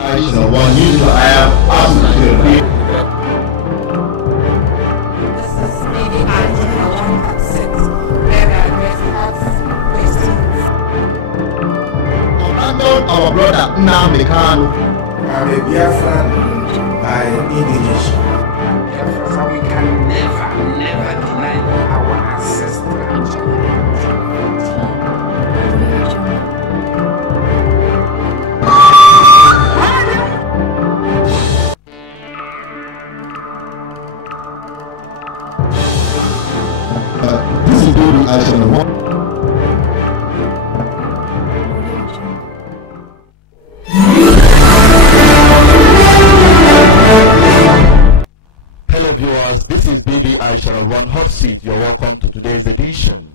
Additional one used to hire us to repeat. This is maybe additional 1.6, where we address questions. Abandon our brother Nnamdi Kanu. I'm a Biafran by indigenation. Therefore, we can never deny our ancestors. This is Baby Aisha number 1. Hello viewers, this is BVI Channel 1 Hot Seat. You're welcome to today's edition.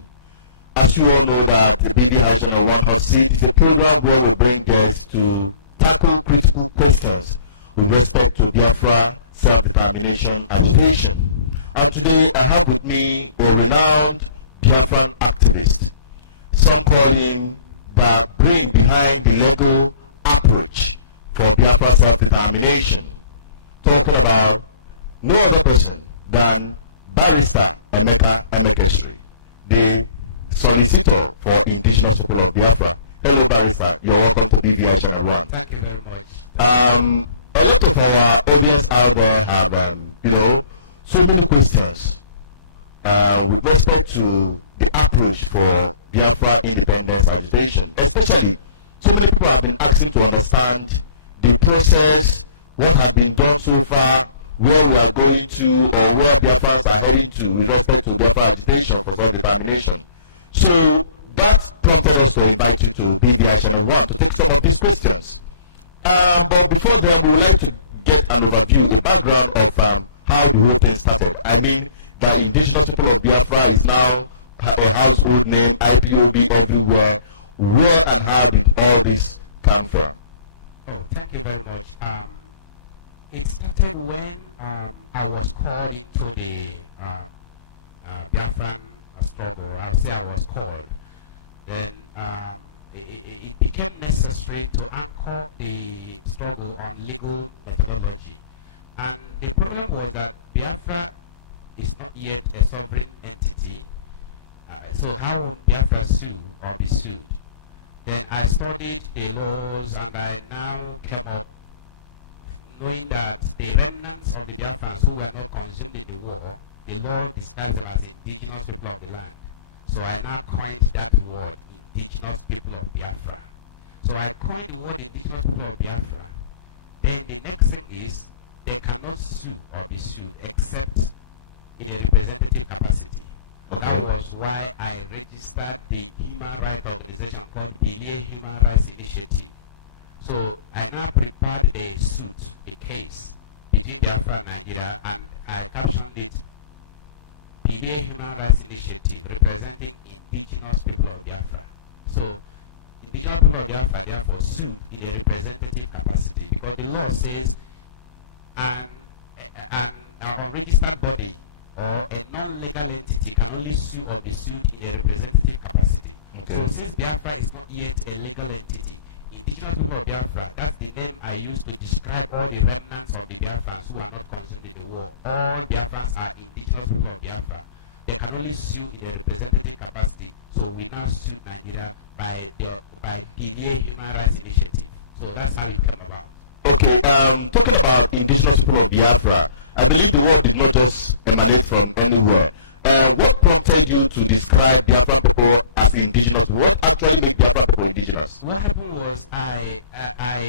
As you all know that the BVI Channel 1 Hot Seat is a program where we bring guests to tackle critical questions with respect to Biafra self-determination agitation. And today I have with me a renowned Biafran activist. Some call him the brain behind the legal approach for Biafra self-determination. Talking about no other person than Barrister Emeka Emekesri, the solicitor for indigenous people of Biafra. Hello, Barrister. You're welcome to BVI Channel 1. Thank you very much. A lot of our audience out there have, so many questions with respect to the approach for Biafra independence agitation. Especially, so many people have been asking to understand the process, what has been done so far, where we are going to, or where Biafrans are heading to with respect to Biafra agitation for self-determination. So that prompted us to invite you to BVI Channel 1 to take some of these questions. But before then, we would like to get an overview, a background of how the whole thing started. I mean, the indigenous people of Biafra is now a household name, IPOB everywhere. Where and how did all this come from? Oh, thank you very much. It started when I was called into the Biafran struggle. I would say I was called. Then it became necessary to anchor the struggle on legal methodology. And the problem was that Biafra is not yet a sovereign entity. So how would Biafra sue or be sued? Then I studied the laws, and I now came up knowing that the remnants of the Biafrans who were not consumed in the war, the law describes them as indigenous people of the land. So I now coined that word, indigenous people of Biafra. So I coined the word indigenous people of Biafra. Then the next thing is they cannot sue or be sued except in a representative capacity. Okay. That was why I registered the human rights organization called Bilie Human Rights Initiative. So I now prepared the suit, the case between Biafra and Nigeria, and I captioned it Bilie Human Rights Initiative representing indigenous people of Biafra. So indigenous people of Biafra therefore sued in a representative capacity because the law says an unregistered body or a non-legal entity can only sue or be sued in a representative capacity. Okay. So since Biafra is not yet a legal entity, indigenous people of Biafra, that's the name I use to describe all the remnants of the Biafrans who are not consumed in the war. All Biafrans are indigenous people of Biafra. They can only sue in a representative capacity. So we now sued Nigeria by Bilie Human Rights Initiative. So that's how it came about. Okay, talking about indigenous people of Biafra, I believe the word did not just emanate from anywhere. What prompted you to describe Biafran people as indigenous? What actually made Biafran people indigenous? What happened was I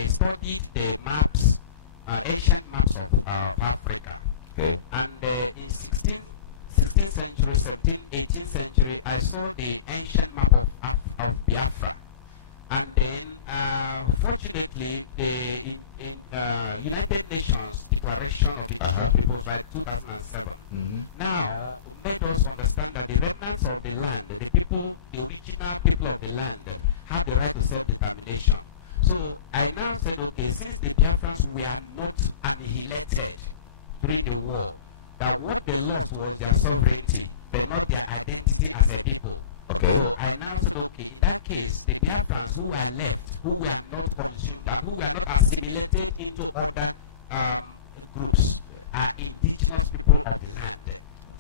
studied the maps, ancient maps of Africa. Okay. And in 16th century, 17th, 18th century, I saw the ancient map of Biafra. And then, fortunately, the United Nations Declaration of Indigenous Peoples' Rights 2007 now made us understand that the remnants of the land, the people, the original people of the land, have the right to self-determination. So I now said, okay, since the Biafrans were not annihilated during the war, that what they lost was their sovereignty, but not their identity as a people. Okay. So I now said, okay, in that case, the Biafrans who were left, who were not consumed, and who were not assimilated into other groups, are indigenous people of the land.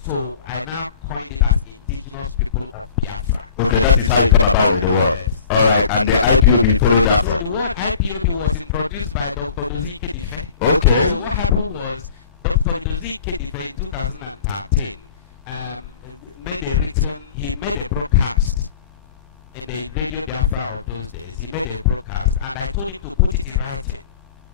So I now coined it as indigenous people of Biafra. Okay, that is how you come about with the word. Yes. All right, and the IPOB followed So after. the word IPOB was introduced by Dr. Dozie Ikedife. Okay. So what happened was Dr. Dozie Ikedife in 2013 he made a broadcast in the Radio Biafra of those days. He made a broadcast, and I told him to put it in writing.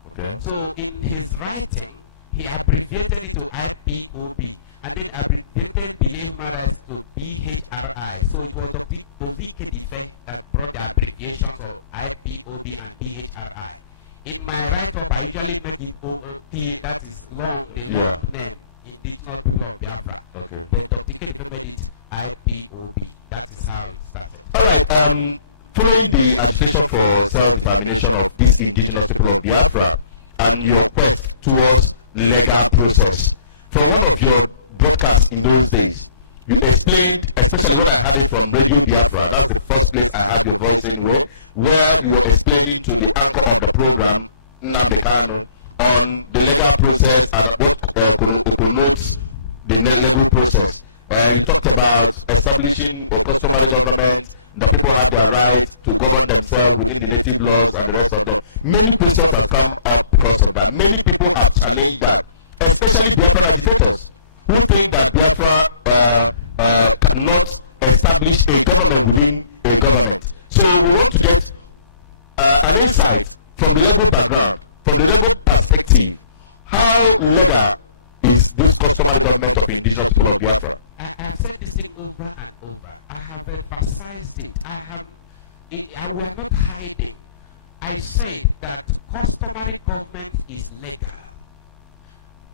Okay. So in his writing, he abbreviated it to IPOB, and then abbreviated Belay Human Rights to BHRI. So it was Dr. Dozie Ikedife that brought the abbreviations of IPOB and BHRI. In my write-up, I usually make it clear that is long, the long name, Indigenous People of Biafra. Okay. But Dr. Ikedife made it IPOB. That is how it started. All right. Following the agitation for self-determination of these indigenous people of Biafra and your quest towards legal process, for one of your broadcasts in those days, you explained, especially when I had it from Radio Biafra, that's the first place I had your voice anyway, where you were explaining to the anchor of the program, Nnamdi Kanu, on the legal process and what connotes the legal process. You talked about establishing a customary government, the people have their right to govern themselves within the native laws and the rest of them. Many questions have come up because of that. Many people have challenged that, especially Biafran agitators, who think that Biafra cannot establish a government within a government. So we want to get an insight from the legal background, from the legal perspective. How legal is this customary government of indigenous people of Biafra? I have said this thing over and over. I have emphasized it. We are not hiding. I said that customary government is legal.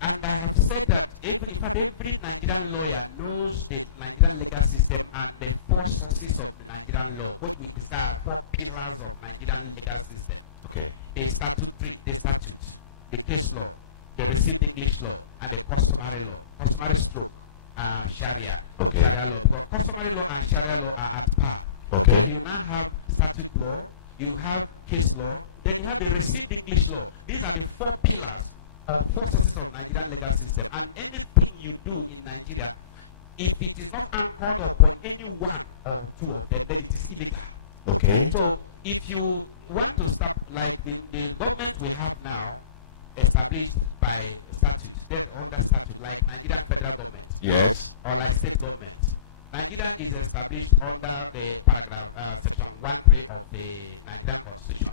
And I have said that in fact every Nigerian lawyer knows the Nigerian legal system and the four sources of the Nigerian law, which we are four pillars of Nigerian legal system. Okay. The statute, the case law, the received English law, and the customary law, customary stroke, Sharia, Okay. Sharia law. Because customary law and Sharia law are at par. Okay. So you now have statute law, you have case law, then you have the received English law. These are the four pillars or four sources of Nigerian legal system. And anything you do in Nigeria, if it is not anchored upon any one or two of them, then it is illegal. Okay. So if you want to stop, like the government we have now, established by statute, there's under statute, like Nigerian federal government, Yes. or like state government. Nigeria is established under the paragraph, section 1(3) of the Nigerian constitution.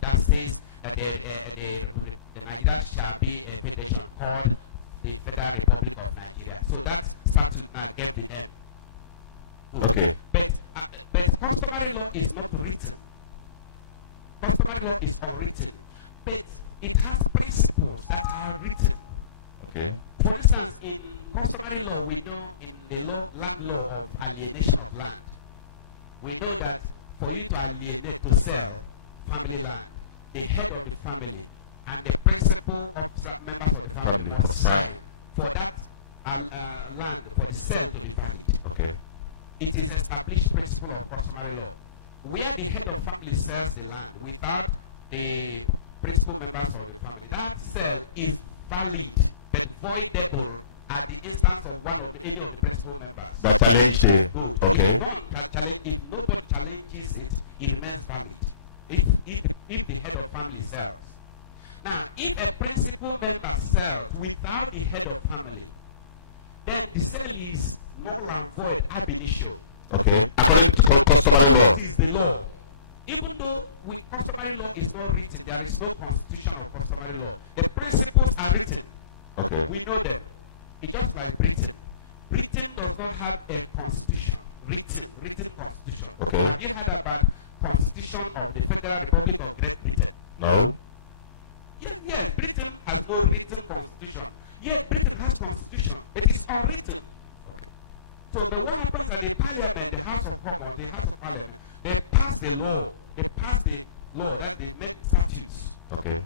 That says that the Nigeria shall be a federation called the Federal Republic of Nigeria. So that statute now gave the name. Okay. But customary law is not written. Customary law is unwritten. But it has principles that are written. Okay. For instance, in customary law, we know in the land law of alienation of land, we know that for you to alienate, to sell family land, the head of the family and the principal officer, members of the family must sign for that land, for the sale to be valid. Okay. It is established principle of customary law. Where the head of family sells the land without the principal members of the family, that sale is valid but voidable at the instance of any of the principal members. That challenge the. Good. Okay. If nobody challenges it, it remains valid. If the head of family sells. Now, if a principal member sells without the head of family, then the sale is null and void ab initio. Okay. According to customary law. That is the law. Even though customary law is not written, there is no constitution of customary law. The principles are written. Okay. We know them. It's just like Britain. Britain does not have a constitution, written constitution. Okay. Have you heard about Constitution of the Federal Republic of Great Britain? No. Yes, Britain has no written constitution. Yet Britain has constitution. It is unwritten. So, but what happens at the Parliament, the House of Commons, the House of Parliament, they pass the law. They pass the law that they make statutes. Okay.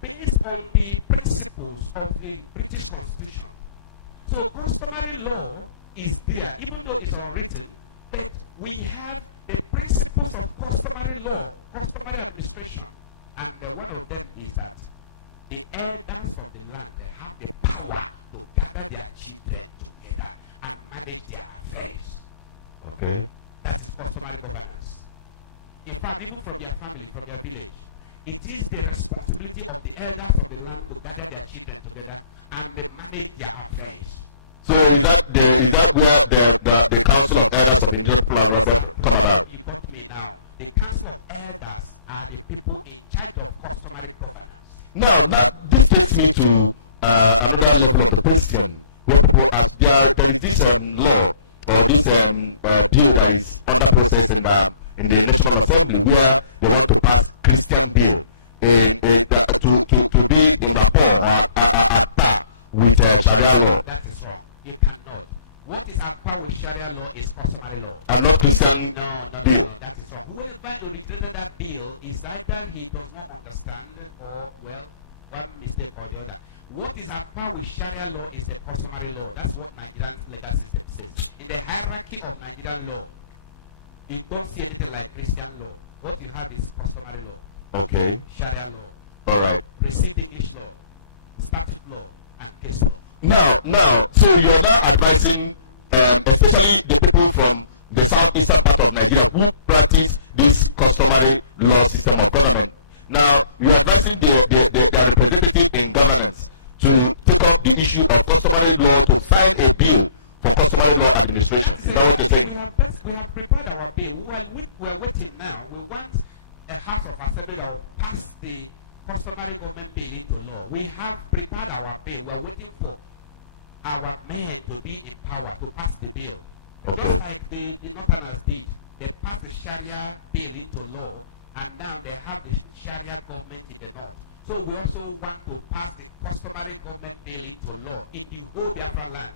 Based on the principles of the British Constitution. So customary law is there, even though it's unwritten, But we have the principles of customary law, customary administration. And one of them is that the elders of the land, they have the power to gather their children together and manage their affairs. Okay. That is customary governance. In fact, even from your family, from your village, it is the responsibility of the elders of the land to gather their children together and they manage their affairs. So is that where the Council of Elders of Indigenous People come about? You got me now. The Council of Elders are the people in charge of customary governance. Now this takes me to another level of the question, where people ask, there is this law or this bill that is under process in the National Assembly, where they want to pass Christian bill to be in rapport or at par with Sharia law. That is wrong. You cannot. What is at par with Sharia law is customary law. And not Christian bill. No, that is wrong. Whoever originated that bill is either he does not understand or, well, one mistake or the other. What is at par with Sharia law is the customary law. That's what Nigerian legal system says. In the hierarchy of Nigerian law, you don't see anything like Christian law. What you have is customary law. Okay. Sharia law. All right. Received English law, statute law, and case law. Now, so you're now advising, especially the people from the southeastern part of Nigeria who practice this customary law system of government. Now, you're advising their representative in governance to take up the issue of customary law to sign a bill for customary law administration. Is that what you're saying? We have prepared our bill. We're waiting now. We want a House of Assembly that will pass the customary government bill into law. We have prepared our bill. We're waiting for our men to be in power to pass the bill. Okay. Just like the Northerners did. They passed the Sharia bill into law, and now they have the Sharia government in the north. So we also want to pass the customary government bill into law in the whole Biafra land.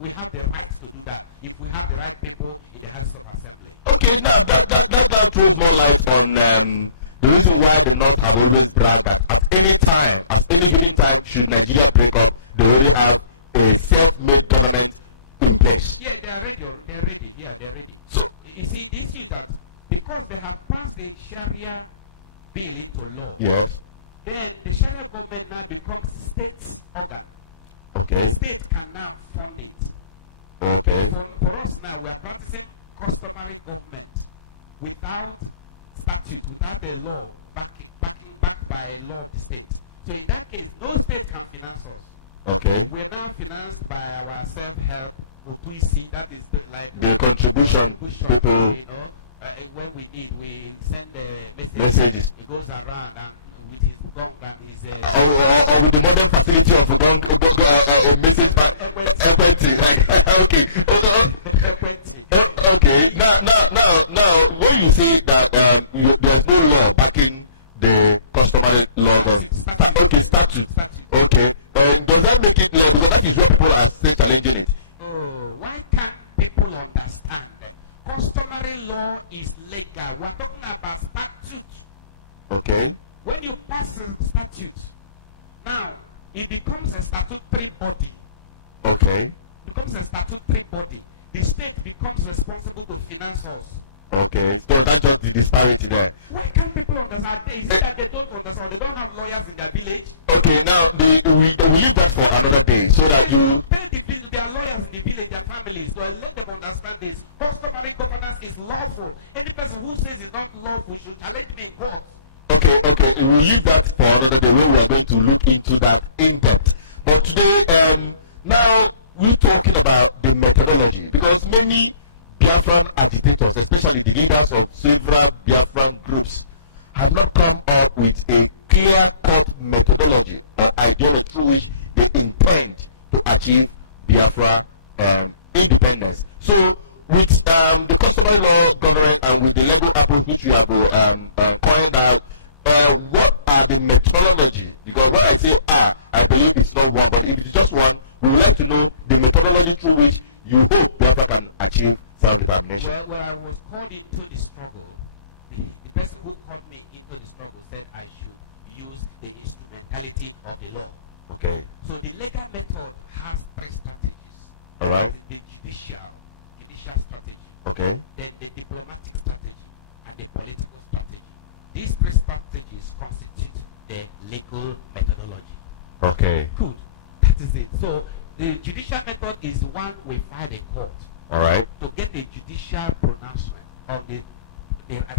We have the right to do that if we have the right people in the House of Assembly. Okay, now that throws more light on the reason why the North have always bragged that at any given time, should Nigeria break up, they already have a self-made government in place. Yeah, they are ready. They're ready. Yeah, they're ready. So you see, the issue is that because they have passed the Sharia bill into law, yes. then the Sharia government now becomes state organ. Okay. The state can now fund it. Okay. For us now, we are practicing customary government without statute, without a law backed by a law of the state. So in that case, no state can finance us. Okay. We are now financed by our self-help, Utuisi, that is like the contribution people. You know, when we need, we send messages. It goes around and with his gong and his or with the modern facility of a message equity. Okay. Okay. Now, when you say that there's no law backing the customary laws of statute. Okay. Does that make it law? Because that is where people are still challenging it. Oh, why can't people understand? Customary law is legal. We're talking about statute. Okay. When you pass a statute, now it becomes a statutory body. Okay. It becomes a statutory body. The state becomes responsible to finance us. Okay. So that's just the disparity there. Why can't people understand? Is it that they don't understand? They don't have lawyers in their village? Okay. Now we leave that for another day, so that you pay their lawyers in the village, their families, to let them understand this. Customary governance is lawful. Any person who says it's not lawful should challenge me in court. Okay. We'll leave that for another day, where we are going to look into that in depth. But today, now we're talking about the methodology, because many Biafran agitators, especially the leaders of several Biafran groups, have not come up with a clear-cut methodology or ideology through which they intend to achieve Biafra independence. So, with the customary law government and with the legal approach which we have coined out, what are the methodology? Because when I say I believe it's not one, but if it's just one, we would like to know the methodology through which you hope Biafra can achieve self-determination. Well, when I was called into the struggle, the person who called me into the struggle said I should use the instrumentality of the law. Okay. So the legal method has three strategies. All right. The judicial strategy. Okay. then the diplomatic strategy, and the political strategy. These three strategies constitute the legal methodology. Okay. Good. That is it. So the judicial method is the one we filed in court All right. to get a judicial pronouncement on the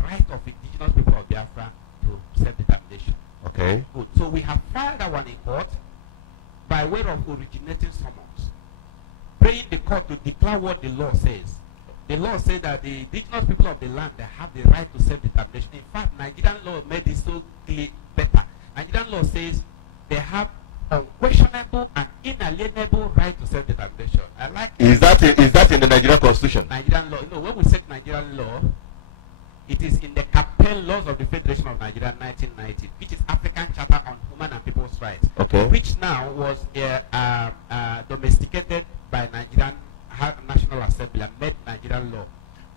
right of indigenous people of Biafra to self-determination. Okay. Good. So we have filed that one in court by way of originating summons, praying the court to declare what the law says. The law says that the indigenous people of the land, they have the right to self-determination. In fact, Nigerian law made it so clear better. Nigerian law says they have unquestionable and inalienable right to self-determination. I like Is that in the Nigerian Constitution? Nigerian law. You know, when we say Nigerian law, it is in the Capel Laws of the Federation of Nigeria 1990, which is African Charter on Human and People's Rights, Okay. which now was domesticated by Nigerian National Assembly and made Nigerian law,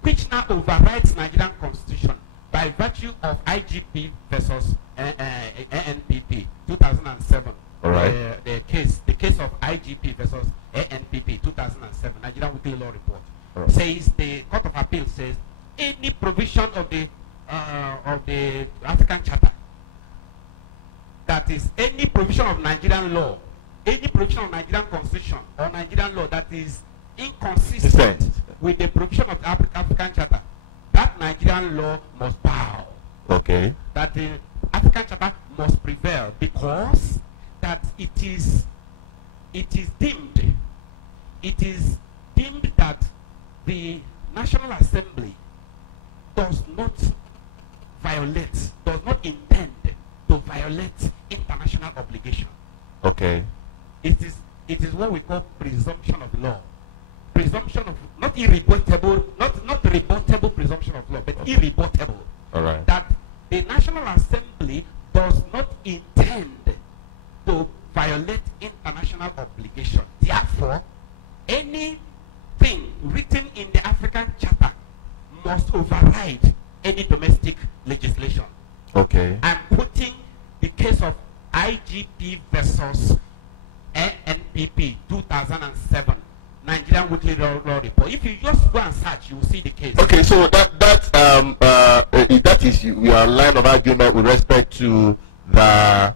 which now overrides Nigerian Constitution by virtue of IGP versus ANPP 2007. All right. The case of IGP versus ANPP 2007, Nigerian Weekly Law Report, All right. says the Court of Appeal says any provision of the African Charter, that is any provision of Nigerian law, any provision of Nigerian Constitution or Nigerian law that is inconsistent with the provision of the African Charter, that Nigerian law must bow. Okay. That the African Charter must prevail because that it is deemed that the National Assembly does not intend to violate international obligation. Okay. It is what we call presumption of law. Presumption of not rebuttable presumption of law, but Okay. irrebuttable. All right. That the National Assembly does not intend to violate international obligation. Therefore, anything written in the African Charter must override any domestic legislation. Okay. I'm putting the case of IGP versus ANPP 2007 Nigerian Weekly Law Report. If you just go and search, you will see the case. Okay, so that is your line of argument with respect to the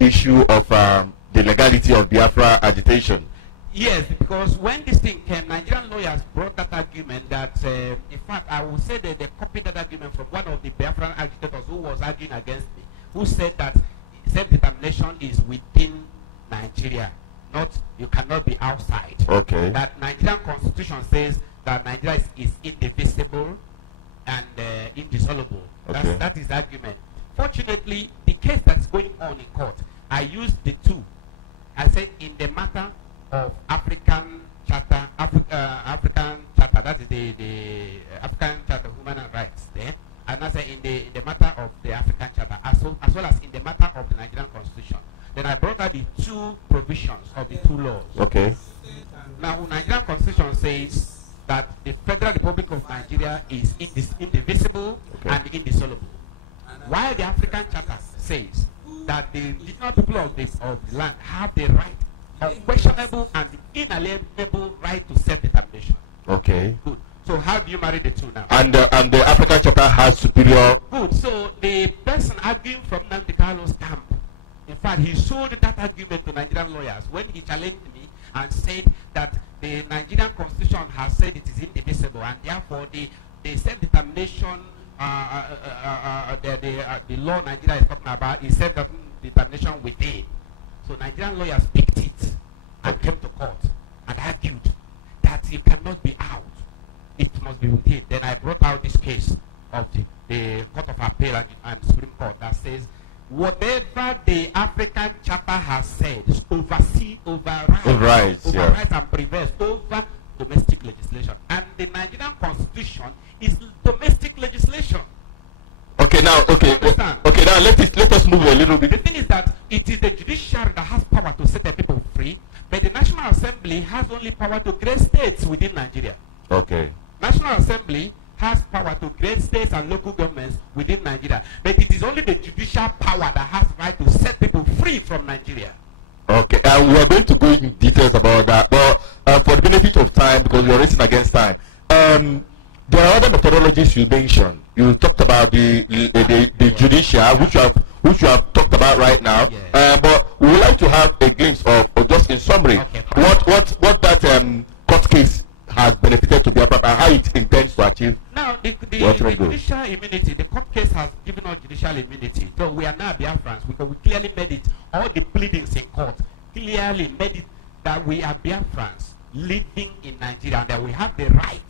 issue of the legality of Biafra agitation. Yes, because when this thing came, Nigerian lawyers brought that argument that, in fact, I will say that they copied that argument from one of the Biafran agitators who was arguing against me, who said that self-determination is within Nigeria, you cannot be outside. Okay. That Nigerian constitution says that Nigeria is indivisible and indissoluble. Okay. That is the argument. Fortunately, the case that's going on in court, I used the two. I said in the matter of African Charter, that is the African Charter of Human Rights there, and I said in the matter of the African Charter, as well as in the matter of the Nigerian Constitution. Then I brought out the two provisions of the two laws. Okay. Now, Nigerian Constitution says that the Federal Republic of Nigeria is indivisible and indissoluble, while the African Charter says that the indigenous people of the land have the right, unquestionable and inalienable right to self-determination. Okay. Good. So how do you marry the two now? And the African Charter has superior. Good. So the person arguing from Nnamdi Kalu's camp, in fact, he sold that argument to Nigerian lawyers when he challenged me and said that the Nigerian Constitution has said it is indivisible, and therefore the self-determination, the law Nigeria is talking about is self-determination within. So Nigerian lawyers picked it and came to court and argued that it cannot be out. It must be within. Then I brought out this case of the Court of Appeal and Supreme Court that says whatever the African Charter has said overrides and prevails over domestic legislation. And the Nigerian Constitution is domestic legislation. Okay, now, let us move a little bit. The thing is that it is the judiciary that has power to set the people free, but the National Assembly has only power to create states within Nigeria. Okay. National Assembly has power to create states and local governments within Nigeria, but it is only the judicial power that has the right to set people free from Nigeria. Okay, we are going to go in details about that, but for the benefit of time, because we are racing against time, there are other methodologies you mentioned. You talked about the judicial, which you have talked about right now. Yes. But we would like to have a glimpse of, or just in summary, Okay. what that court case has benefited to Biafra and how it intends to achieve. Now, the What judicial immunity, the court case has given us judicial immunity. So we are now Biafrans because we clearly made it, all the pleadings in court clearly made it that we are Biafrans living in Nigeria and that we have the right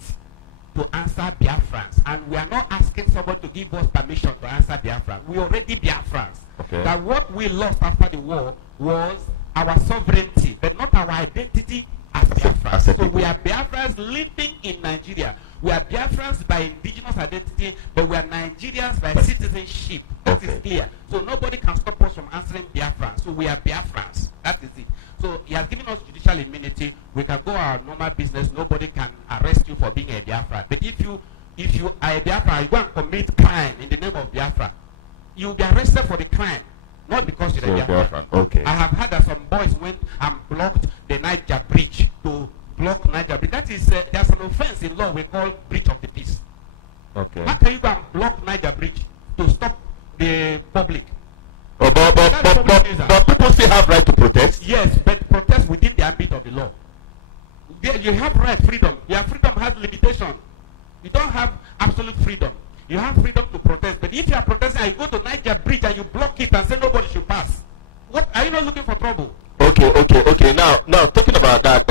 to answer Biafrans. And we are not asking someone to give us permission to answer Biafrans. We already Biafrans. Okay. That what we lost after the war was our sovereignty, but not our identity as Biafrans. as a So people. we are Biafrans living in Nigeria. We are Biafrans by indigenous identity, but we are Nigerians by citizenship. That Okay. is clear. So nobody can stop us from answering Biafrans. So we are Biafrans. That is it. So he has given us judicial immunity. We can go our normal business. Nobody can arrest you for being a Biafra. But if you are a Biafra, you go and commit crime in the name of Biafra, you will be arrested for the crime, not because you're a So Biafra. Biafran, okay. I have heard that some boys went and blocked the Niger Bridge to block Niger Bridge. That is, there's an offense in law we call breach of the peace. Okay. How can you go and block Niger Bridge to stop the public? But people still have right to protest. Yes, but protest within the ambit of the law. You have right, freedom. Your freedom has limitation. You don't have absolute freedom. You have freedom to protest. But if you are protesting and you go to Niger Bridge and you block it and say nobody should pass, what are you not looking for trouble? Okay. Now talking about that,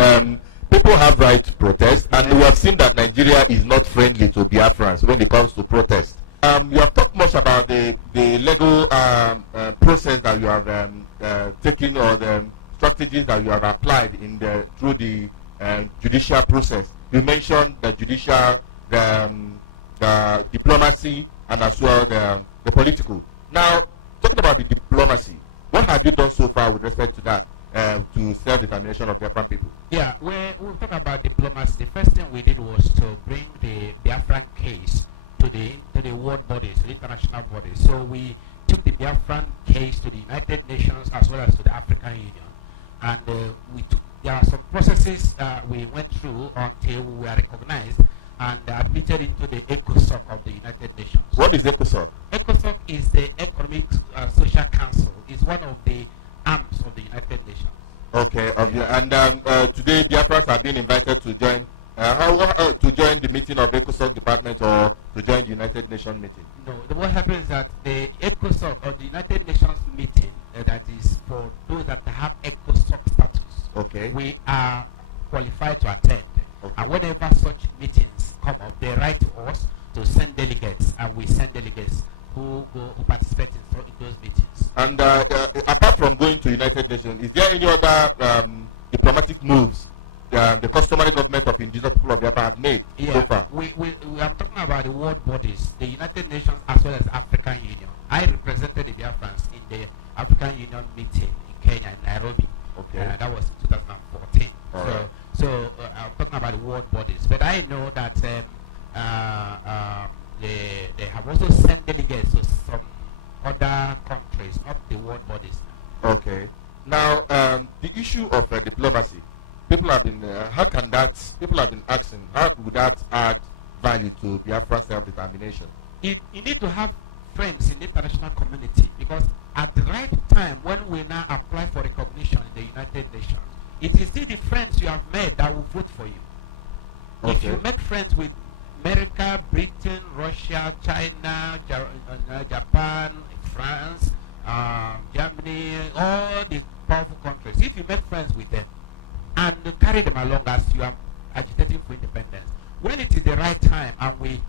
people have right to protest, and we have seen that Nigeria is not friendly to Biafrans when it comes to protest. You have talked much about the legal process that you have taken, or the strategies that you have applied through the judicial process. You mentioned the judicial, the diplomacy, and as well the political. Now, talking about the diplomacy, what have you done so far with respect to that, to self-determination of Biafran people? Yeah, when we talk about diplomacy, the first thing we did was to bring the Biafran case to the world bodies, to the international bodies. So we took the Biafran case to the United Nations as well as to the African Union. And there are some processes we went through until we were recognized and admitted into the ECOSOC of the United Nations. What is ECOSOC? ECOSOC is the Economic Social Council. It's one of the arms of the United Nations. Okay, and today Biafrans are being invited to join the meeting of ECOSOC department or to join the United Nations meeting. No, what happens is that the ECOSOC or the United Nations meeting that is for those that have ECOSOC status. Okay. We are qualified to attend. Okay. And whenever such meetings come up, they write to us to send delegates, and we send delegates who participate in those meetings. And apart from going to United Nations, is there any other diplomatic moves the customary government of indigenous people of Biafra have made so far? I'm talking about the world bodies, the United Nations as well as the African Union. I represented the Biafrans in the African Union meeting in Kenya, in Nairobi. Okay. That was 2014. All right. So I'm talking about the world bodies. But I know that they have also sent delegates to some other countries, not the world bodies. Okay. Now, the issue of diplomacy, people have been asking, how would that add value to Biafran self-determination? You need to have friends in the international community, because at the right time when we now apply for recognition in the United Nations, it is still the friends you have made that will vote for you. Okay. If you make friends with America, Britain, Russia, China, Japan, France, Germany, all the powerful countries, if you make friends with them and carry them along as you are agitating for independence, when it is the right time and we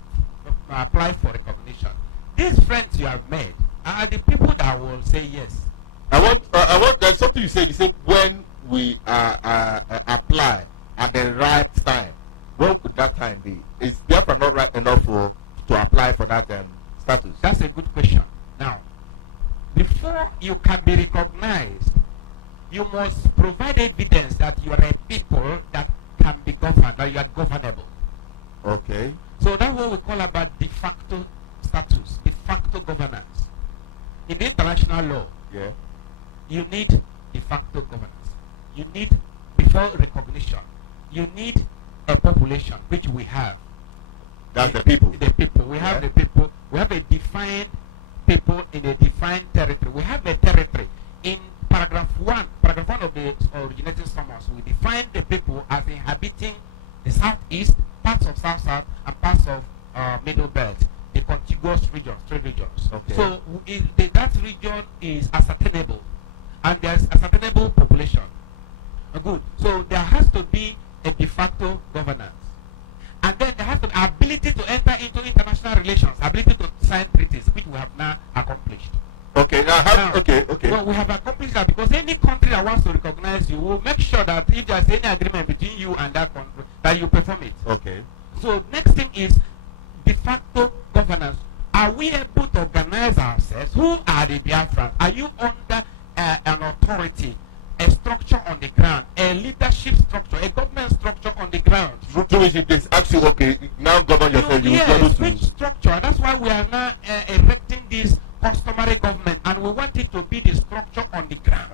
apply for recognition, these friends you have made are the people that will say yes. I want there's something you said. You said when we apply at the right time. When would that time be? Is Biafra not right enough to apply for that status? That's a good question. Now, before you can be recognized, you must provide evidence that you are a people that can be governed, that you are governable. Okay. So that's what we call about de facto status, de facto governance. In the international law, Yeah. you need de facto governance. You need, before recognition, you need a population, which we have. That's the people. The people. We have the people. We have a defined people in a defined territory. We have a territory. In paragraph 1 of the originating summons, we define the people as inhabiting the southeast, parts of south-south, and parts of middle belt, the contiguous regions, 3 regions. Okay. So that region is ascertainable, and there's ascertainable population. Good. So there has to be a de facto governance. And then there has to be ability to enter into international relations, ability to sign treaties, which we have now accomplished. Okay, okay. Well, we have accomplished that because any country that wants to recognize you will make sure that if there's any agreement between you and that country, that you perform it. Okay. So next thing is de facto governance. Are we able to organize ourselves? Who are the Biafrans? Are you under an authority, a structure on the ground, a leadership structure, a government structure on the ground? So if they ask you, okay, now govern yourself, you will be able to. Which structure? And that's why we are now erecting this customary government, and we want it to be the structure on the ground.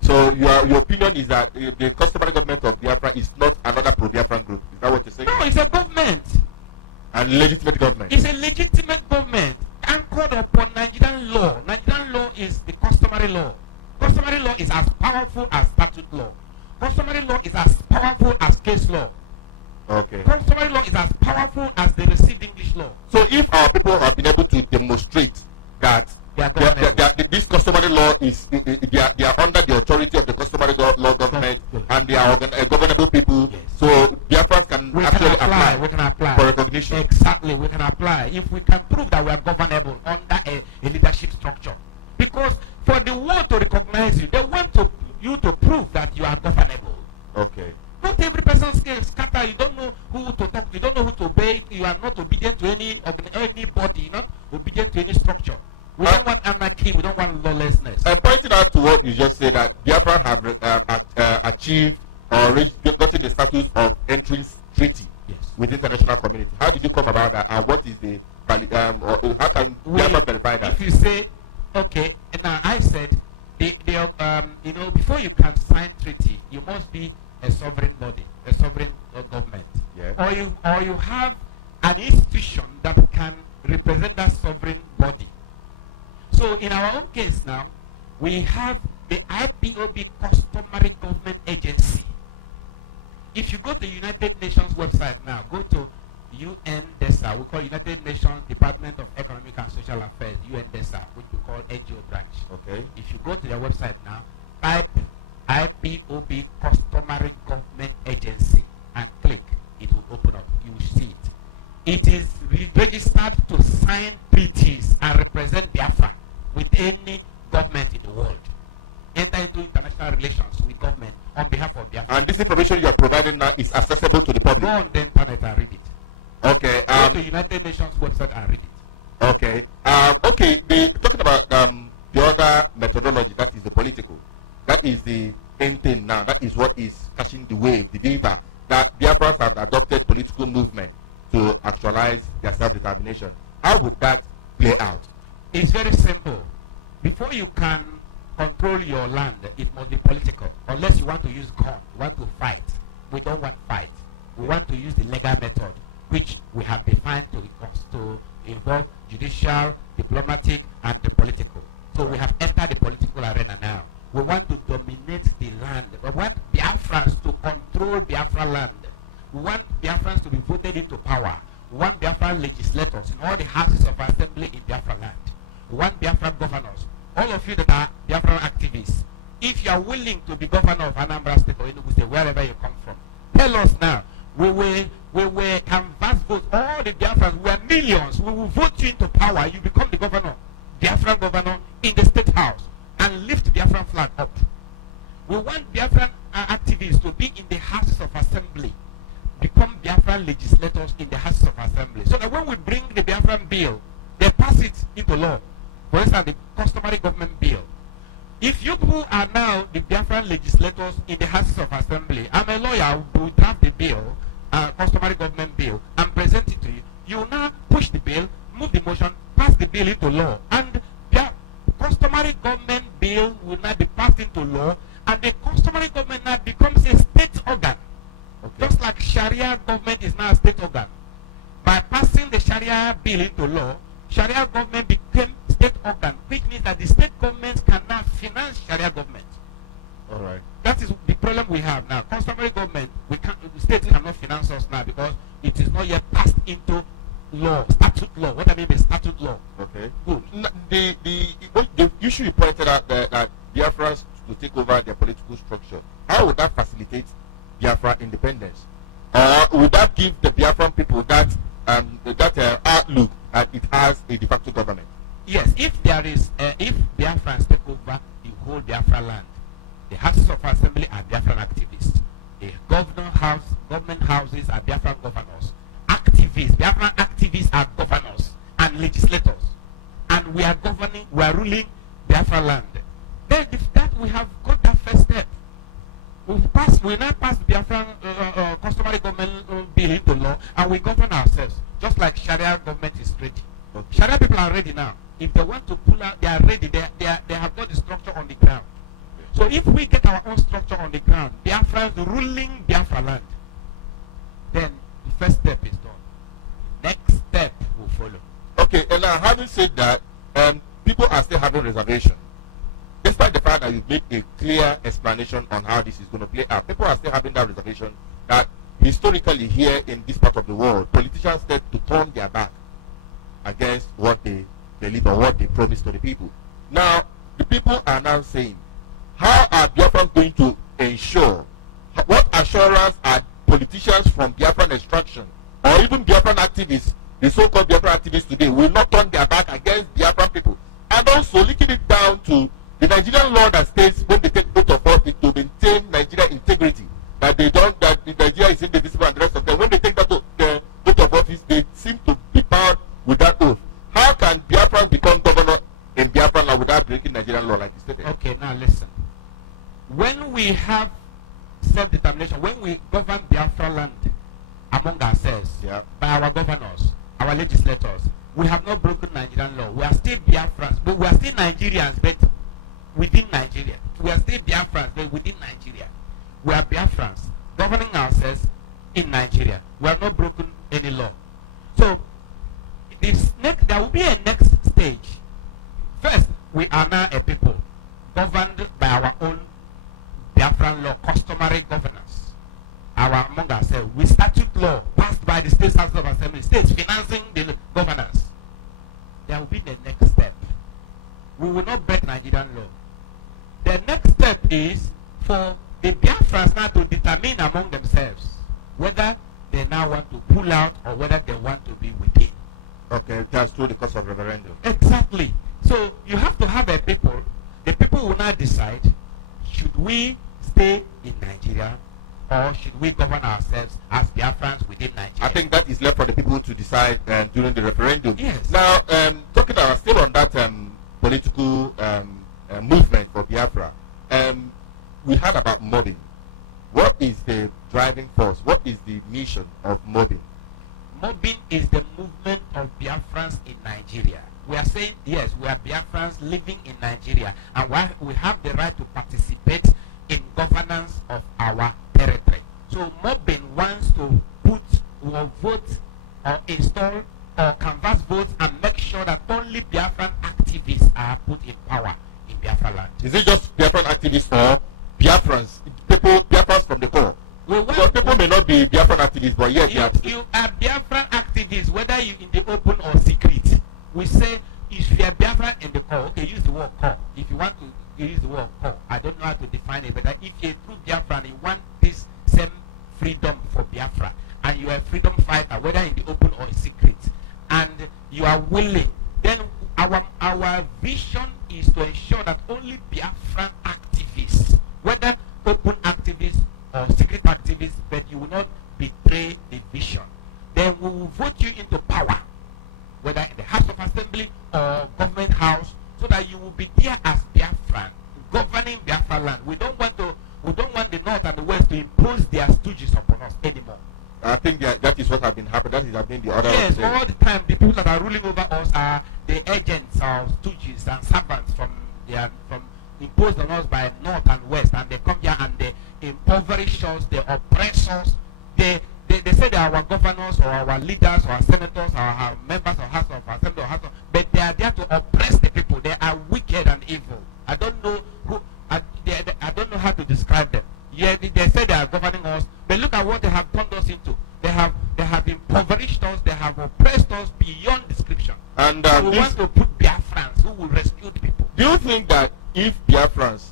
So your opinion is that the customary government of Biafra is not another pro-Biafran group. Is that what you're saying? No, it's a government. A legitimate government. It's a legitimate government anchored upon Nigerian law. Nigerian law is the customary law. Customary law is as powerful as statute law. Customary law is as powerful as case law. Okay. Customary law is as powerful as the received English law. So if our people have been able to demonstrate that this customary law is they are under the authority of the customary law government, and they are governable people, yes. So Biafrans can actually apply. We can apply for recognition. Exactly, we can apply if we can prove that we are governable under a leadership structure. Because for the world to recognize you, they want you to prove that you are governable. Okay. Not every person's case scatter. You don't know who to talk to. You don't know who to obey. You are not obedient to anybody. Not obedient to any structure. We don't want anarchy. We don't want lawlessness. And pointing out to what you just said, that Biafra have achieved or gotten the status of entering treaty with international community. How did you come about that? And what is the how can Biafra verify that? If you say, okay, now I said, before you can sign treaty, you must be a sovereign body, a sovereign government, yeah. or you have an institution that can represent that sovereign body. So in our own case now, we have the IPOB Customary Government Agency. If you go to the United Nations website now, go to UNDESA, we call United Nations Department of Economic and Social Affairs, UNDESA, which we call NGO branch. Okay. If you go to their website now, type IPOB Customary Government Agency and click, it will open up. You will see it. It is registered to sign treaties and represent Biafra with any government in the world. Enter into international relations with government on behalf of Biafra. And this information you are providing now is accessible to the public? Go on the internet and read it. Okay. Go to the United Nations website and read it. Okay. Talking about the other methodology, that is the political. That is the main thing now. That is what is catching the wave, the fever, that Biafrans have adopted political movement to actualize their self-determination. How would that play out? It's very simple. Before you can control your land, it must be political. Unless you want to use gun, you want to fight. We don't want fight. We want to use the legal method, which we have defined to involve judicial, diplomatic, and the political. So we have entered the political arena now. We want to dominate the land. We want Biafrans to control Biafra land. We want Biafrans to be voted into power. We want Biafran legislators in all the houses of assembly in Biafra land. We want Biafran governors. All of you that are Biafran activists, if you are willing to be governor of Anambra State or Enugu State, wherever you come from, tell us now. We will canvass votes. All the Biafrans, we are millions. We will vote you into power. You become the governor, Biafran governor in the state house, and lift the Biafran flag up. We want Biafran activists to be in the houses of assembly, become Biafran legislators in the houses of assembly, so that when we bring the Biafran bill, they pass it into law. For instance, the customary government bill. If you people are now the Biafran legislators in the houses of assembly, I'm a lawyer who will draft the bill, customary government bill, and present it to you. You will now push the bill, move the motion, pass the bill into law, and the customary government bill will now be passed into law, and the customary government now becomes a state organ. Okay. Just like Sharia government is now a state organ. by passing the Sharia bill into law, Sharia government became state organ, which means that the state governments cannot finance Sharia government. All right. That is the problem we have now. Customary government, the state cannot finance us now because it is not yet passed into law, statute law. What I mean by statute law. Okay. Good. The issue you pointed out that Biafrans to take over their political structure, how would that facilitate Biafra independence? Would that give the Biafran people that outlook that it has a de facto government? Yes, if Biafrans take over the whole Biafra land, the houses of assembly are Biafran activists. The government houses are Biafran governors. Biafran activists are governors and legislators. And we are ruling Biafra land. Then if that we have got that first step. We now pass the Biafran customary government bill into law and we govern ourselves. Just like Sharia government is ready. Okay. Sharia people are ready now. If they want to pull out, they are ready. They have got the structure on the ground. So if we get our own structure on the ground, Biafrans ruling Biafra land, then the first step is done. Next step will follow. Okay, and now having said that, people are still having reservation. Despite the fact that you make a clear explanation on how this is going to play out, people are still having that reservation that historically here in this part of the world, politicians tend to turn their back against what they believe or what they promise to the people. Now, the people are now saying, how are Biafrans going to ensure, what assurance are politicians from Biafran extraction or even Biafran activists, the so-called Biafran activists today, will not turn their back against Biafran people? And also linking it down to the Nigerian law that states when they take oath of office to maintain Nigerian integrity, that Nigeria is indivisible and the rest of them. When they take that oath of office, they seem to be bound with that oath. How can Biafrans become governor in Biafran land without breaking Nigerian law like you stated? Okay, now listen. When we have self-determination, when we govern Biafra land among ourselves, by our governors, our legislators, we have not broken Nigerian law. We are still Biafrans, but we are still Nigerians, but within Nigeria. We are still Biafrans, but within Nigeria. We are Biafrans, governing ourselves in Nigeria. We have not broken any law. So, there will be a next stage. First, we are now a people governed by our own Biafran law, customary governance. Among ourselves, with statute law passed by the State House of Assembly, states financing the governance. There will be the next step. We will not break Nigerian law. The next step is for the Biafrans now to determine among themselves whether they now want to pull out or whether they want to be within. Okay, that's through the course of referendum. Exactly. So you have to have a people. The people will now decide, should we stay in Nigeria or should we govern ourselves as Biafrans within Nigeria? I think that is left for the people to decide during the referendum. Yes. Now, talking about still on that political movement for Biafra, we heard about mobbing. What is the driving force? What is the mission of mobbing? Mobbing is the movement of Biafrans in Nigeria. We are saying, yes, we are Biafrans living in Nigeria, and we have the right to participate in governance of our territory. So mobbing wants to put or vote or install or canvass votes and make sure that only Biafran activists are put in power in Biafra land. Is it just Biafran activists or Biafrans? Biafrans from the core? Because people may not be Biafran activists, but yes, you are Biafran activists, whether you in the open or secret. We say, if you are Biafran in the core, okay, use the word core. If you want to use the word core, I don't know how to define it, but if you're a true Biafran, you want this same freedom for Biafra, and you are a freedom fighter, whether in the open or in secret, and you are willing, then our vision is to ensure that only Biafran activists, whether open activists or secret activists, but you will not betray the vision. Then we will vote you into power, whether in the House of Assembly or government house, so that you will be there as Biafran, governing Biafra land. We don't want the North and the West to impose their stooges upon us anymore. I think that is what has been happening. That is happening the other way. Yes, all the time the people that are ruling over us are the agents or stooges and servants from imposed on us by North and West, and they come here and they impoverish us, they oppress us, they they say they are our governors or our leaders or our senators or our members of House of Assembly or House of, but they are there to oppress the people. They are wicked and evil. I don't know who. I don't know how to describe them. Yeah, they say they are governing us, but look at what they have turned us into. They have impoverished us. They have oppressed us beyond description. And so we want to put Biafrans who will rescue the people. do you think that if Biafrans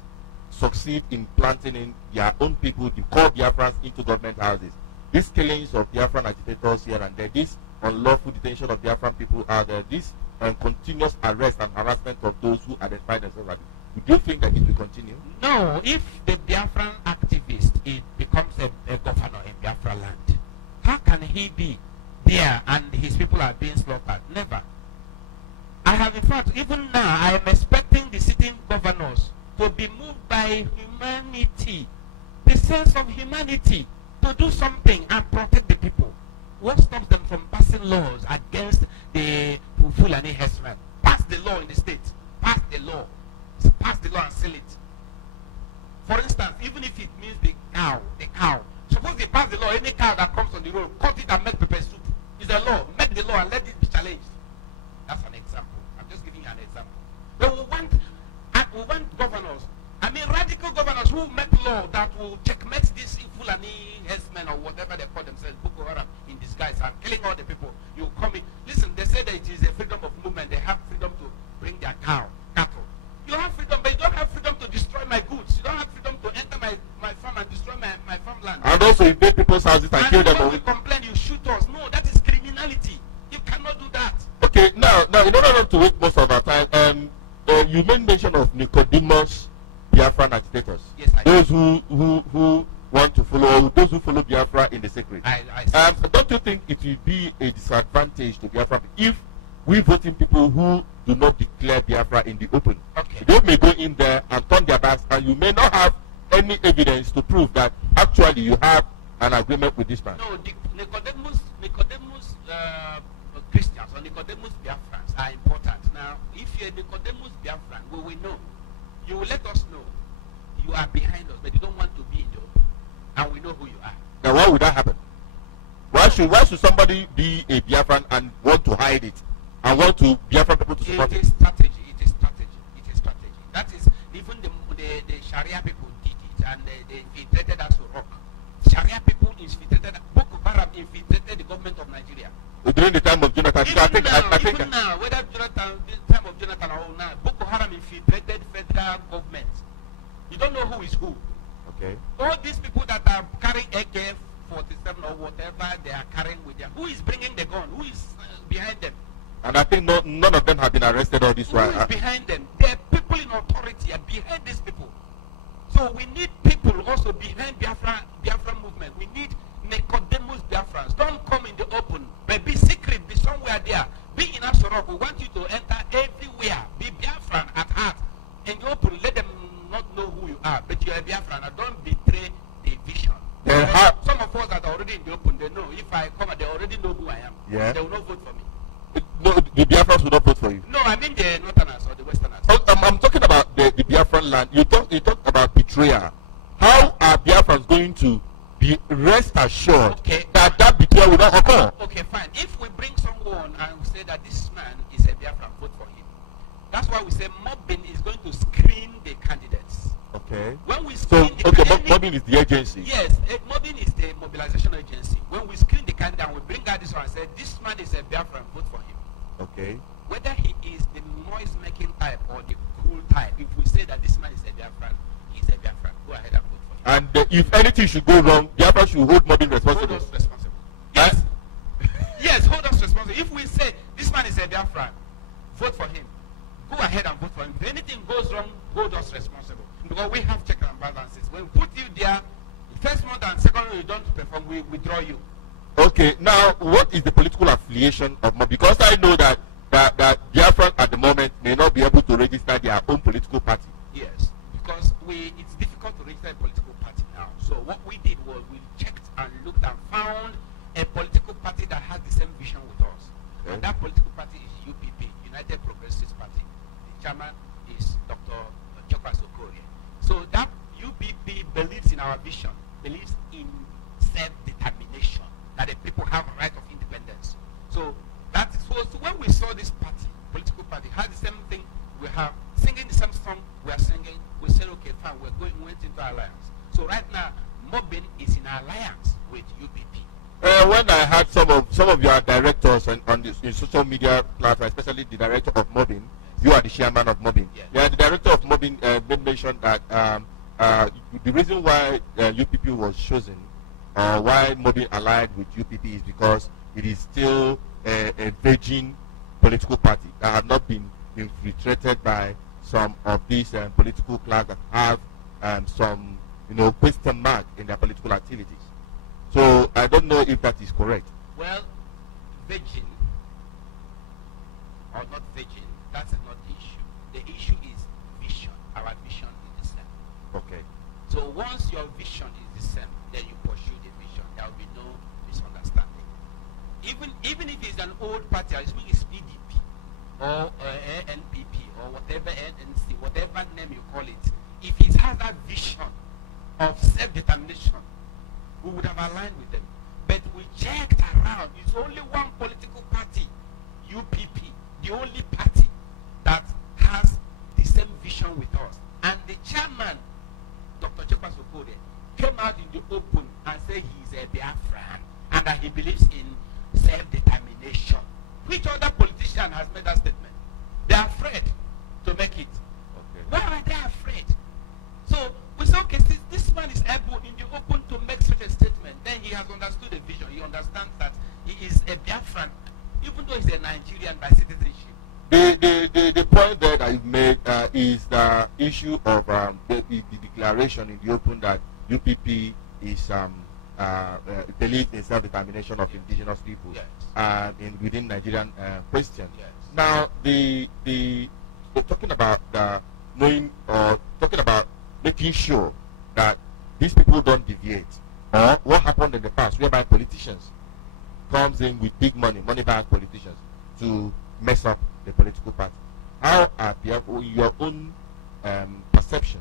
succeed in planting in their own people, the core Biafrans, into government houses, these killings of Biafran agitators here and there, this unlawful detention of Biafran people out there, this continuous arrest and harassment of those who identify themselves as, do you think that it will continue? No, if the Biafran activist becomes a governor in Biafra land, how can he be there and his people are being slaughtered? Never. I have, in fact, even now, I am expecting the sitting governors to be moved by humanity, the sense of humanity, to do something and protect the people. What stops them from passing laws against the Fulani herdsmen? Pass the law in the state. Pass the law. Pass the law and seal it. For instance, even if it means the cow, suppose they pass the law, any cow that comes on the road, cut it and make pepper soup. It's a law. Make the law and let it be challenged. That's an example. I'm just giving you an example. But we want governors, radical governors who make law that will checkmate these Fulani herdsmen or whatever they call themselves, Boko Haram in disguise, and killing all the people. You come in. Listen, they say that it is a freedom of movement. They have freedom to bring their cattle. You have freedom, but you don't have freedom to destroy my goods. You don't have freedom to enter my farm and destroy my farmland. And also invade people's houses and kill them. When we complain, you shoot us. No, that is criminality. You cannot do that. Okay, now in order not to waste most of our time, you made mention of Nicodemus Biafran agitators. Yes, I those who want to follow, those who follow Biafra in the secret. Don't you think it will be a disadvantage to Biafra if we voting people who do not declare Biafra in the open? Okay. They may go in there and turn their backs, and you may not have any evidence to prove that actually you have an agreement with this man. No, Nicodemus Christians or Nicodemus Biafrans are important. Now, if you're a Nicodemus Biafran, we will know. You will let us know you are behind us, but you don't want to be in the open, and we know who you are. Now, why would that happen? Why should somebody be a Biafran and want to hide it and want to Biafran people to support it? It is strategy. It is strategy. It is strategy. That is, even the Sharia people did it, and they infiltrated us to rock. Sharia people infiltrated, Boko Haram infiltrated the government of Nigeria. During the time of Jonathan, Even now, whether Jonathan, the time of Jonathan or now, Boko Haram infiltrated federal government. You don't know who is who. Okay. All these people that are carrying AK-47 or whatever they are carrying with them, who is bringing the gun? Who is behind them? And I think none of them have been arrested all this while. Who is behind them? There are people in authority and behind these people. So we need people also behind Biafra movement. We need Nicodemus Biafrans. Don't come in the open, but be secret, be somewhere there. Be in Asorok. We want you to enter everywhere. Be Biafran at heart. In the open, let them not know who you are, but you are Biafran. And don't betray the vision. Some of us that are already in the open, they know. If I come, they already know who I am. Yeah. They will not vote for me. No, the Biafrans will not vote for you. No, I mean the Northerners or the Westerners. I'm talking about the Biafran land. You talk about betrayal. How are Biafrans going to be rest assured that betrayal will not occur? Okay, fine. If we bring someone and we say that this man is a Biafran, vote for him. That's why we say mobbing is going to screen the candidates. Okay. When we screen mobbing is the agency. Yes, mobbing is the mobilization agency. When we screen the candidate and we bring out this one and say this man is a Biafran, vote for him. Okay. Whether he is the noise-making type or the cool type, if we say that this man is a Biafran, he's a Biafran. Go ahead and vote for him. And if anything should go wrong, Biafra should hold mobbing responsible. Hold us responsible. Yes. Yes, hold us responsible. If we say this man is a Biafran, vote for him. Go ahead and vote for him. If anything goes wrong, hold us responsible. Because we have checks and balances. When we put you there, first month and second month you don't perform, we withdraw you. Okay, now what is the political affiliation of mob? Because I know that Biafran at the moment may not be able to register their own political party. Yes, because it's difficult to register a political party now. So what we did was we checked and looked and found a political party that has the same vision with us. Okay. And that political party is UPP, United Progressive Party. The chairman is Dr. Chokras Okorie. So that UPP believes in our vision, believes in self-determination. that the people have a right of independence. So that is so when we saw this party, political party, had the same thing. We have singing the same song. We are singing. We said, okay, fine. We went into alliance. So right now, Mobbing is in alliance with UPP. When I had some of your directors on this, in social media platforms, especially the director of Mobbing, you are the chairman of Mobbing. Yes. Yeah, the director of Mobbing made mention that the reason why UPP was chosen, why Mobbing allied with UPP, is because it is still a virgin political party that have not been infiltrated by some of these political class that have some question mark in their political activities. So I don't know if that is correct. Well, virgin or not virgin, that's not the issue. The issue is vision. Our vision is the same. Okay. So once your vision is the same, then you pursue the vision. There will be no misunderstanding. Even if it's an old party, I mean it's PDP or NPP or whatever NNC, whatever name you call it, if it has that vision of self-determination, we would have aligned with them. But we checked around. It's only one political party, UPP, the only party that has the same vision with us. And the chairman, Dr. Chekwas Okode, came out in the open and said he is a Biafran and that he believes in self-determination. Which other politician has made that statement? They are afraid to make it. Okay. Why are they afraid? So we say, okay, since this man is able in the open to make such a statement, then he has understood the vision. He understands that he is a Biafran, even though he's a Nigerian by citizenship. The point there that you made is the issue of the declaration in the open that UPP is believe in self-determination of indigenous people within Nigerian question. Yes. Now, we're talking about knowing or talking about making sure that these people don't deviate. Or what happened in the past, whereby politicians comes in with big money bag politicians to mess up the political party. How are your own perception?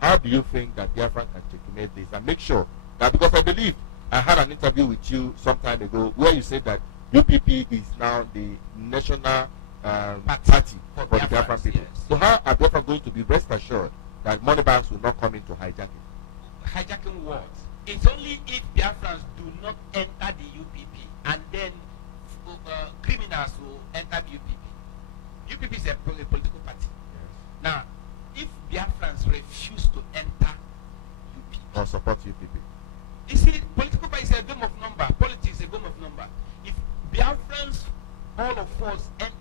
How do you think that Biafra can checkmate this and make sure that, because I believe I had an interview with you some time ago where you said that UPP is now the national party for the Biafran people. Yes. So how are Biafra going to be rest assured that money bags will not come into hijacking? Hijacking what? It's only if Biafrans do not enter the UPP and then criminals will enter the UPP. UPP is a political party. Yes. Now, if Biafrans refuse to enter UPP, Or support UPP? you see, political party is a game of number. Politics is a game of number. If Biafrans, all of us, enter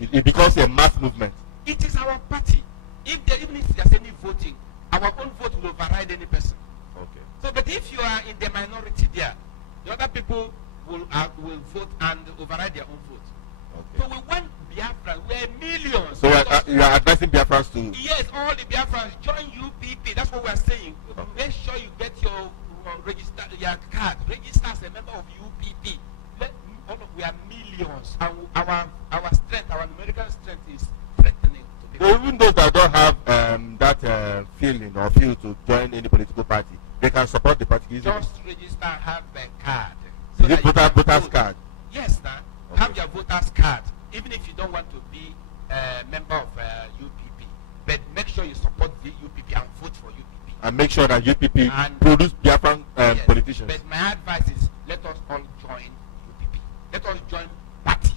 UPP, It becomes a mass movement. it is our party. Even if there's any voting, our own vote will override any person. Okay. So, but if you are in the minority there, the other people will vote and override their own vote. Okay. So we want Biafra. We're millions. So you are advising Biafrans to... Yes, all the Biafrans join UPP. That's what we are saying. Okay. Make sure you get your your card. Register as a member of UPP. We are millions. Our strength, our numerical strength is threatening to be. So even those that don't have that feeling or feel to join any political party, they can support the party easily. Just register and have the card. Is that it you can voter's vote. card? Yes, sir. Okay. Have your voter's card, even if you don't want to be a member of UPP. But make sure you support the UPP and vote for UPP. And make sure that UPP And- produce Biafran Yes. politicians. But my advice is let us all join UPP. Let us join party.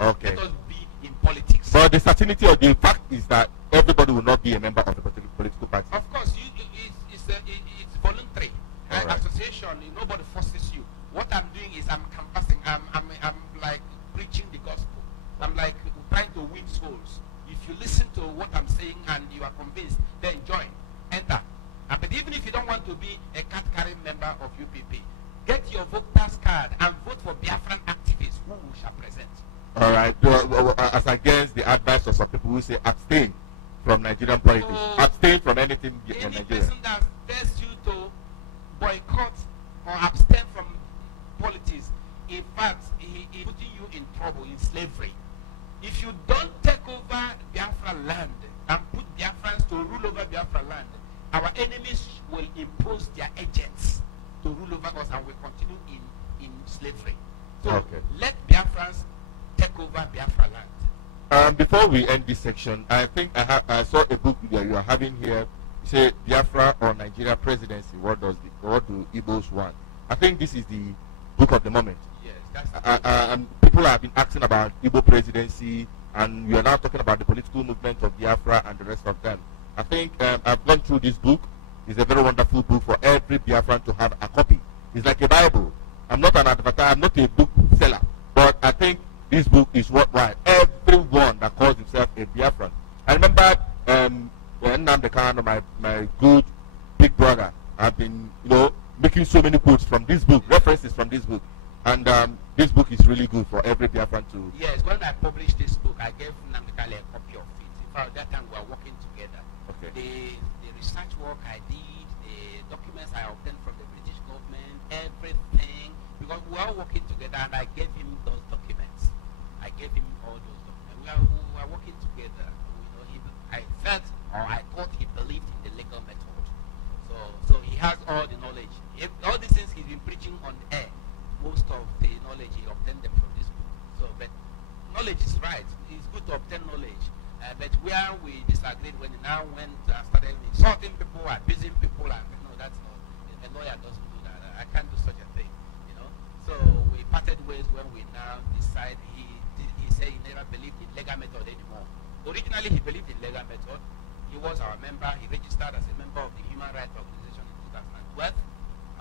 Okay. Let us be in politics. But the certainty or the fact is that everybody will not be a member of the political party. Of course, it's voluntary. All right. Association, nobody forces you. What I'm doing is I'm canvassing. I'm like preaching the gospel. I'm like trying to win souls. If you listen to what I'm saying and you are convinced, then join, enter. But even if you don't want to be a card-carrying member of UPP, get your voter's card and vote for Biafran activists who we shall present. All right. As against the advice of some people who say abstain from Nigerian politics, abstain from anything in Any Nigeria. person that dares you to boycott or abstain from politics, in fact, he is putting you in trouble, in slavery. If you don't take over Biafra land and put Biafrans to rule over Biafra land, our enemies will impose their agents to rule over us and will continue in slavery. So Okay. let Biafrans take over Biafra land. Before we end this section, I think I saw a book that you are having here. You say Biafra or Nigeria presidency. What do Igbos want? I think this is the book of the moment. Yes, that's People have been asking about Igbo presidency, and we are now talking about the political movement of Biafra and the rest of them. I think I've gone through this book. It's a very wonderful book for every Biafran to have a copy. It's like a Bible. I'm not an advertiser. I'm not a book seller, but I think this book is worthwhile. Everyone that calls himself a Biafran. I remember when Nnamdi Kanu, my good big brother, I've been making so many quotes from this book, references from this book, and this book is really good for every Biafran to. Yes, when I published this book, I gave Nnamdi Kanu a copy of it. In fact, that time we were working together. Okay. The research work I did, the documents I obtained from the British government, everything, because we were working together, and I gave him those documents. I gave him all those documents. We were working together. I felt, or I thought he believed in the legal method. So he has all the knowledge. All these things he's been preaching on air, most of the knowledge he obtained them from this book. So, but knowledge is right. It's good to obtain knowledge. But where we disagreed when he now went and started insulting people, abusing people, and that's not. A lawyer doesn't do that. I can't do such a thing, So we parted ways when we now decide he said he never believed in legal method anymore. Originally he believed in legal method. He was our member. He registered as a member of the Human Rights Organization in 2012,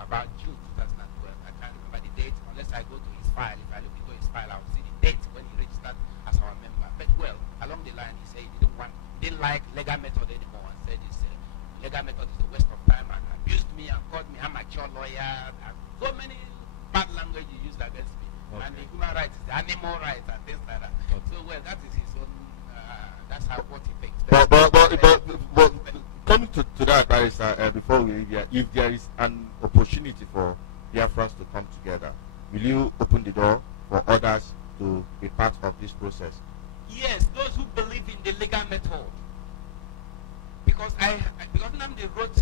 about June 2012. I can't remember the date unless I go to his file. If I look into his file, I'll see the date when he registered as our member. But along the line, he said he didn't like legal method anymore, and said this legal method is a waste of time, and abused me and called me amateur lawyer, and so many bad language he used against me. Okay. And the human rights is the animal rights and things like that. Okay. So that is his own. That's what he thinks. But coming to that, barrister, before we leave here, if there is an opportunity for Biafrans to come together, will you open the door for others to be part of this process? Yes, those who believe in the legal method. Because Nnamdi wrote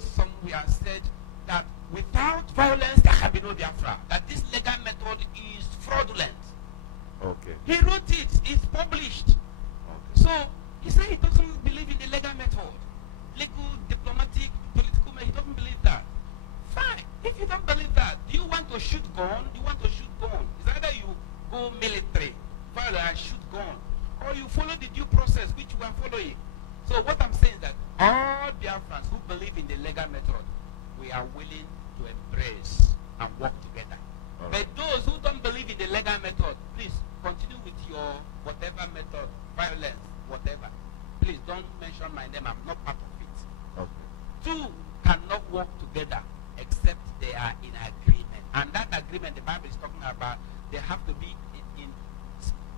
somewhere and said that without violence there can be no Biafra. That this legal method is fraudulent. Okay. He wrote it. It's published. Okay. So he said he doesn't believe in the legal method, legal, diplomatic, political method. He doesn't believe that. Fine. If you don't believe that, do you want to shoot gun? Do you want to shoot gun? It's either you go military, fire and shoot gun, or you follow the due process which we are following. So what I'm saying is that all Biafrans who believe in the legal method, we are willing to embrace and work together. Right. But those who don't believe in the legal method, please continue with your whatever method, violence, whatever. Please don't mention my name. I'm not part of it. Okay. Two cannot work together except they are in agreement. And that agreement the Bible is talking about, they have to be in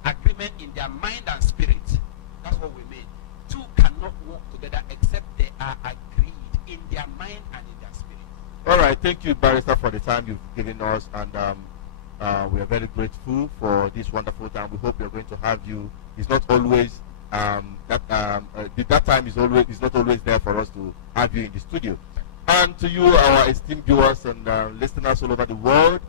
agreement in their mind and spirit. That's what we mean. Two cannot work together except they are agreed in their mind and in their spirit. All right. Thank you, barrister, for the time you've given us, and we are very grateful for this wonderful time. We hope we are going to have you. It's not always that time is not always there for us to have you in the studio. And to you, our esteemed viewers and listeners all over the world,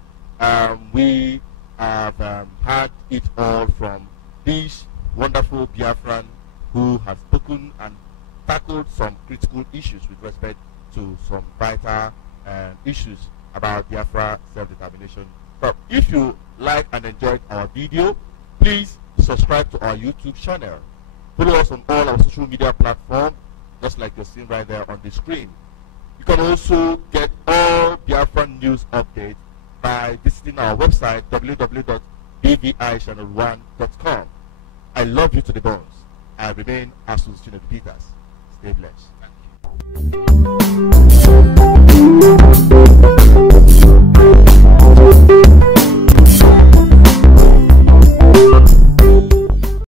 we have had it all from this wonderful Biafran who has spoken and tackled some critical issues with respect to some vital issues about Biafra self-determination. So if you like and enjoyed our video, please subscribe to our YouTube channel. Follow us on all our social media platforms, just like you're seeing right there on the screen. You can also get all Biafran news updates by visiting our website, www.bvichannel1.com. I love you to the bones. I remain Asus Junior Peters. Stay blessed. Thank you.